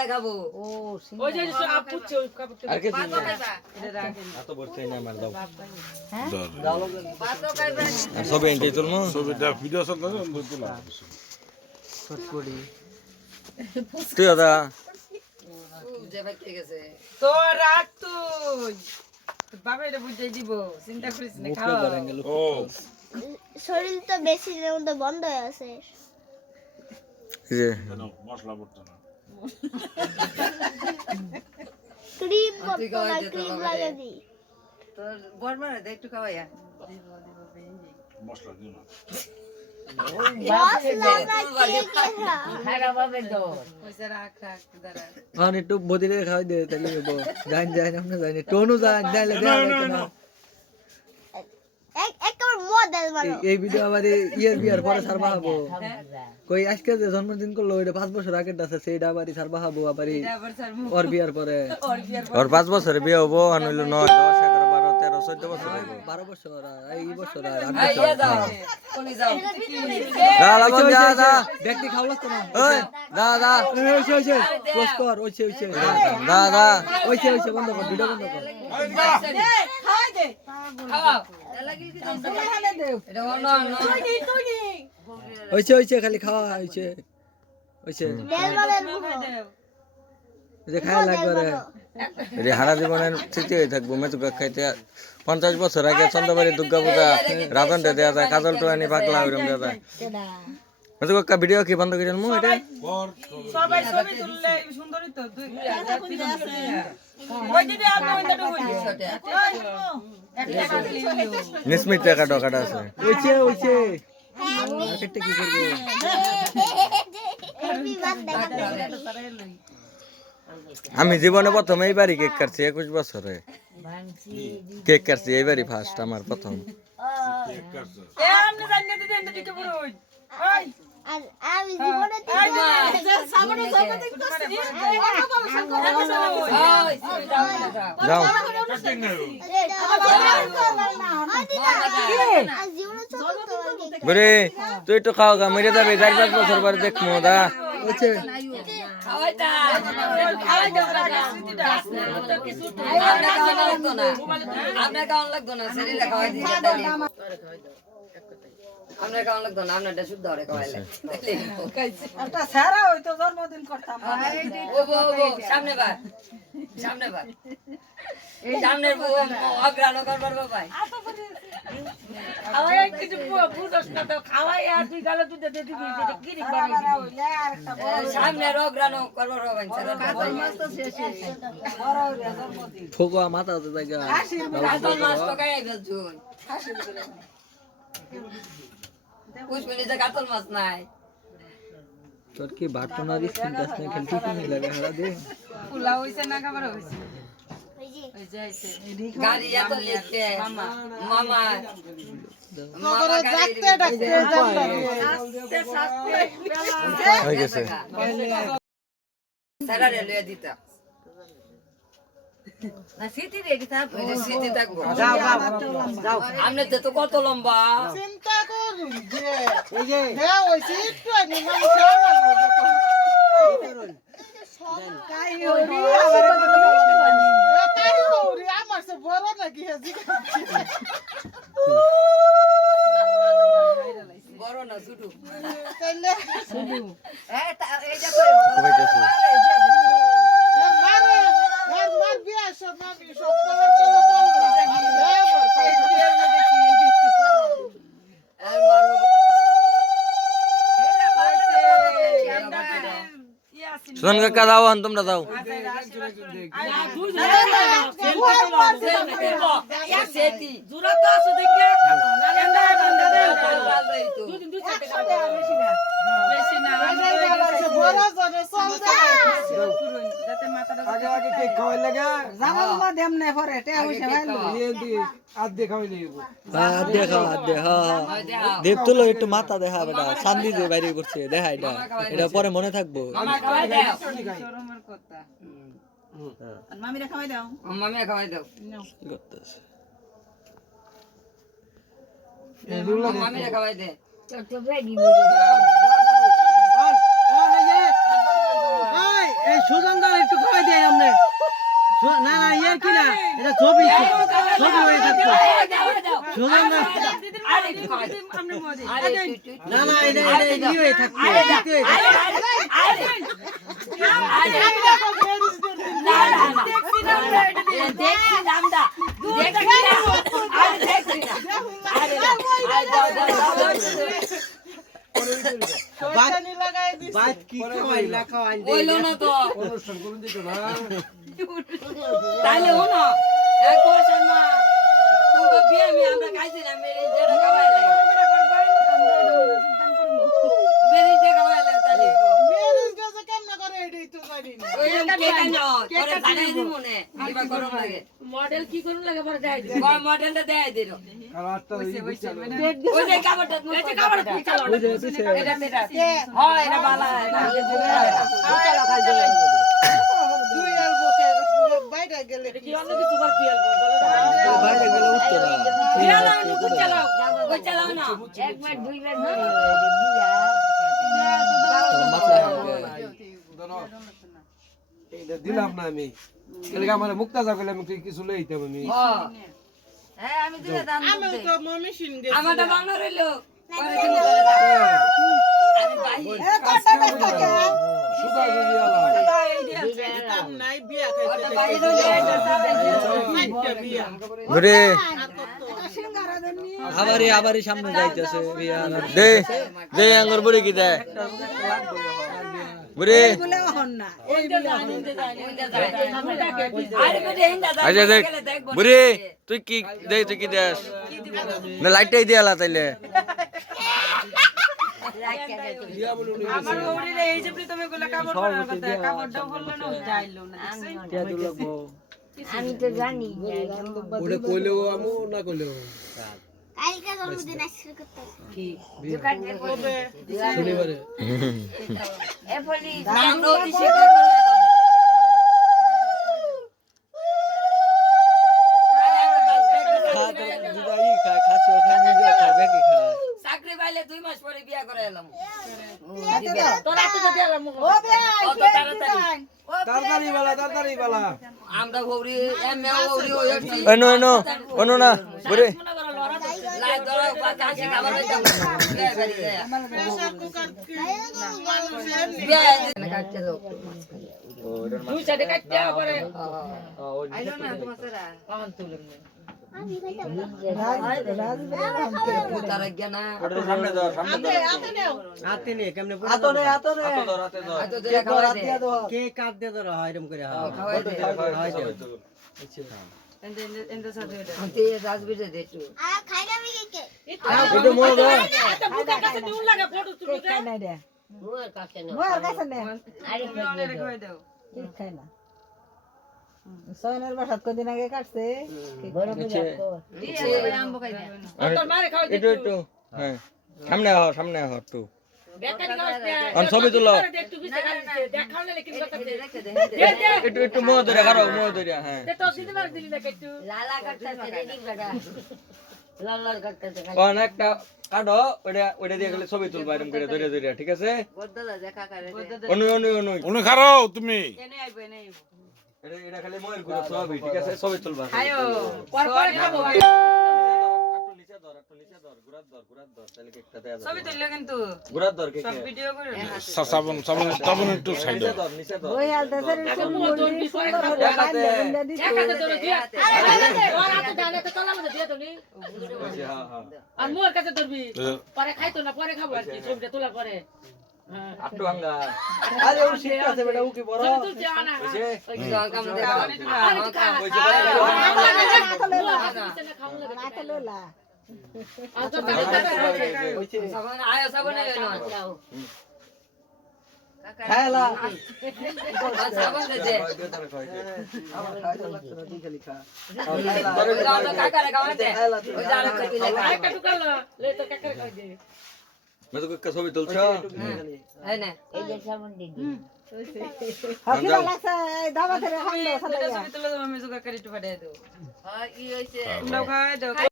আরে খাবো ও ওই যে আপুচ্ছে ওই কাপড়টা আর কিছু পাতো খাইবা এটা রাখেন এত বড় না মার দাও পাতো খাইবা সবে এন্টি তুলমু ছবিটা ভিডিও সব তোলা ছটপড়ি তুই দাদা যে ভাই ঠিক আছে তো রাখ তুই বাবা এটা বুঝাই দিব চিন্তা করিস না খাওয়া ও শরীর তো বেশি যেমন তো বন্ধ হয়ে আছে এই যে কেন মশলা পড়তো না ক্রিম তুই করতো খাওয়াই না দে তো ক্রিম বাবারে। লাগিয়ে দি তোর বড় মারে দে একটু খাওয়াইয়া মশলা দিও না মশলা না কে কেরা খারাপ হবে তো ওইসে রাখ রাখ দাঁড়া আর একটু বদিরে খাওয়াই দে তাহলে হবো জান জান আমরা জানি টোনু জান জানলে দেয়া যাবে না এক কাপ মডেল বানো এই ভিডিও আমাদের ইয়ার বিয়ার পরে সারবা হবো কই আজকে যে জন্মদিন করলো ওইটা 5 বছর আগের আছে সেইটা আবারই সারবা হবো আবারই আবার স্যার মুখ ওর বিয়ার পরে ওর 5 বছরে বিয়ে হবো আর হইলো 9 10 11 12 13 14 বছর হইবো 12 বছর আর এই বছর আর 8 এই বছর যাও কোনি যাও দা লাবন দা দা দেখতে খাও লাগতো না ওই দা দা ওইছে ওইছে ক্লোজ কর ওইছে ওইছে দা দা ওইছে ওইছে বন্ধ কর ভিডিও বন্ধ কর খাওয়া লাগিল কি জানছ এটা অন্য অন্য ওইছে ওইছে খালি খাওয়া ওইছে ওইছে দেল বানের যে খাওয়া লাগবে রে এই হারা জীবনের স্মৃতি হয়ে থাকবো মেচুকা খাইতে 50 বছর আগে চন্দ্রবাড়ি দুর্গা পূজা রাধন দে দেয়া যায় কাজল টোয়ানি পাগলা হইরম দেয়া যায় মেচুকা ভিডিও কি বন্ধ করেন মু এটা সবাই ছবি তুললে সুন্দরই তো দুই ওই দিদি আপনি ওইটা হইছে নিসমিত টাকা ডকাটা আছে ওইছে ওইছে মার্কেটে কি করব হ্যাপি বার্থডে আমি জীবনে প্রথম এইবারই কেক কাটছি 21 বছরে কেক কাটছি এইবারই ফার্স্ট আমার প্রথম এ আপনি জানেন দিদি এন্ড দিকে বড় ওই ওই আর আমি জীবনে সামনে যাবে দেখতেছি যাও আর জীবনে চলতো বরে তুই একটু খাও গা মরে যাবে 4-5 বছর পরে দেখমু দা ওইছে খাওয়াইতা আপনার কেমন লাগতো না শরীরে খাওয়াই দিই আপনার কেমন লাগতো না আপনারটা শুদ্ধ হরে খাওয়াইলে একটা সারা হইতো জন্মদিন করতাম সামনে বার সামনে বার এই সামনের অগ্রাণ করবার বাবাই খাওয়াই কিছু বুঝছ না তো খাওয়াই আর তুই গালে তুই দে দিবি যেটা গিরি বানাই হইলে আর একটা সামনের অগ্রাণ করবার বাবাই ফোকা মাথা তো জায়গা কাতল মাছ তো খাই ফেলছুন পুষ্পিনী যে কাতল মাছ নাই তোর কি বাটনারি স্কিন টাচ না খেলতে কি লাগে হারা দে পোলা হইছে না খাবার হইছে ওই যে গাড়ি এত লিখতে মামা মামা হয়ে গেছে সারা রেলে দিতা না সিটি রেডি থাক ওই যে সিটি থাকবো যাও যাও আমনে তো কত লম্বা চিন্তা করুন যে এই যে হ্যাঁ ওই সিট নি মানে কাই হরি আমার সে বড় নাকি হাজি বড় না ছোট তাইলে এই যা করে কইতেছি মার বিয়া সব মামি সব সুজন কাকা দাও আন তোমরা দাও সেটি জুরা তো আছে দেখে বেশি না বড় জনে চলতে যাতে মাথাটা আগে আগে কেক খাওয়াই লাগা জামাল মা দেম না পরে তে হইছে ভালো এই দি আদ দেখাই নিব আদ দেখা আদ দেখা দেব তুলো একটু মাথা দেখা বেটা শান্তি দে বাইরে করছে দেখা এটা এটা পরে মনে থাকবো মামা খাওয়াই দাও শরমের কথা আর মামিরা খাওয়াই দাও মামা খাওয়াই দাও কি করতেছ মামিরা খাওয়াই দে এই সুজন এটা ছবি ছবি হয়ে থাকতো শুনুন না না না এটা এটা কি হয়ে থাকতো বাদ কি খাওয়াই না খাওয়াই হইলো না তো অনুষ্ঠান করুন দিত না তাইলে হনো এক বছর মা তুমি বিয়ে আমি আমরা খাইছি না মেরে যেটা খাওয়াইলে মেরে যে খাওয়াইলে তাইলে ম্যারেজ গেছে কেমনে করে এটাই তো জানি না ওই যে কে কেন করে জানাই দি মনে দিবা গরম লাগে মডেল কি করুন লাগে পরে যাই দিই কোন মডেলটা দেয় দিল আর আটটা ওই যে কাপড়টা এই যে কাপড়টা চালাও এটা মেটা হ্যাঁ এটা বালা চলো খাই দিলে দুই আর বকে বাইরে গেলে কি অন্য কিছু বার কি আলবো বাইরে গেলে উঠতো না চালাও ওই চালাও না একবার দুইবার এইটা দিলাম না আমি এলাকা আমার মুক্তাজা করলে আমি কিছু লইতাম আমি হ্যাঁ আমি দিলে দাম আমি তো মমিশিন গেছি আমারটা বাংলা রইলো পরে তুমি আমি ভাই সুদা যদি আলা দাম নাই বিয়া খাইতে ওটা ভাই রইলো বিয়া ঘুরে আবারই সামনে যাইতেছে রিয়া দে দে আঙ্গুর বুড়ি কি দেয় বুড়ি আচ্ছা দেখ বুড়ি তুই কি দে তুই কি দেস না লাইটটাই দিয়ে আলা তাইলে আমার ওরে এই যে তুমি গুলা কাপড় পরার কথা কাপড়টাও বললো না যাইলো না আমি তো জানি ওটা কইলেও আমু না কইলেও কালকে জন্মদিন আজকে করতে শনিবারে এ বলি আমরা দিছি খাচ্ছে ওখানে নিজে খাবে কি খায় চাকরি পাইলে 2 মাস পরে বিয়া করে এলাম তোরা তো দিলাম ও অত তাড়াতাড়ি তাড়াতাড়ি বালা আমরা গৌরী এমএ গৌরী হইছি এনো এনো এনো না বুড়ি লাই ধরো পাতা আছে খাবার লইতাম লে বেরি দে প্রেসার কুকার কি মানুষের বিয়া কাটতে দাও দুই সাইডে কাটতে পরে আইলো না তোমার সারা পান তুলুন আমি খাইতাম পুতার জ্ঞানা সামনে দাও সামনে দাও আতে নাও হাতে নে কেমনে আতো রে হাতে ধর হাতে ধর আতো দিলে খাওয়া দে কে কাট দে ধর হয় এরকম করে খাওয়াই দে আন্তে রাজবিরে দে একটু আর খাইনা আমি কে এটা মোর দাও আতে বুকের কাছে নুন লাগে ফটো তুলতে মোর কাছে না আরে খাই দাও সোনার বাসাত কদিন আগে কাটছে আম্ব খাই দে তোর মারে খাওয়া একটু একটু হ্যাঁ সামনে আহ একটু বেকারি গাছটা অন ছবি তুলো একটু বিছে খাইছে দেখালে লেকিন কথা দে রেখে দে একটু মোহ ধরে খারো মোহ ধরে হ্যাঁ তো দিতে পার দিলি না একটু লালা কাটতে রেডি বেটা লালা কাটতে অন একটা কাটো ওটা দিয়ে গেলে ছবি তুলবা এরকম করে ধরে ধরে ঠিক আছে বদলা দেখা করে দে অনু অনু অনু উনি খারাও তুমি এনে আইবো এনে আইবো এটা খালি মোয়ের করে ছবি ঠিক আছে ছবি তুলবা আয়ো পরে খাবো একটু নিচে ধর গুরাত ধর তাহলে কেকটা দেয়া যাবে ছবি তুললে কিন্তু গুরাত ধর কেক ভিডিও করে সাবন একটু সাইড নিচে ধর ওই হালতেছে তোর বিষয় একাতে তোর দিয়া ওর হাতে ডানে তো তলা মধ্যে দিয়া তুমি হ্যাঁ হ্যাঁ আর মোর কাছে ধরবি পরে খাইতো না পরে খাবো আর কি ছবিটা তোলার পরে হ্যাঁ আটটু আঙ্গা আরে ও শীত আছে বেটা উকি বড় ছবি তুলতে আনা বুঝে ওই কাম দে খাওয়া লাগে মাথা লইলা আর তো সাবন আয় সাবন খায়লা সাবন দে আমার খাইতে লাগতো না তুই খালি খা ওই কাকা রে খাওয়া দে ওই জানো কই দিলে খায় একটা টুকালো লে তো কাকারে খাই দে মেজো কেক ছবি তুলছ হ্যাঁ না এই যে সামন দিদি হাকিলা লাগছে দাবা ধরে খাইলো এটা ছবি তুলে দাও আমি জোগা করে একটু পাঠিয়ে দাও হ্যাঁ কি হইছে খাওয়া দাও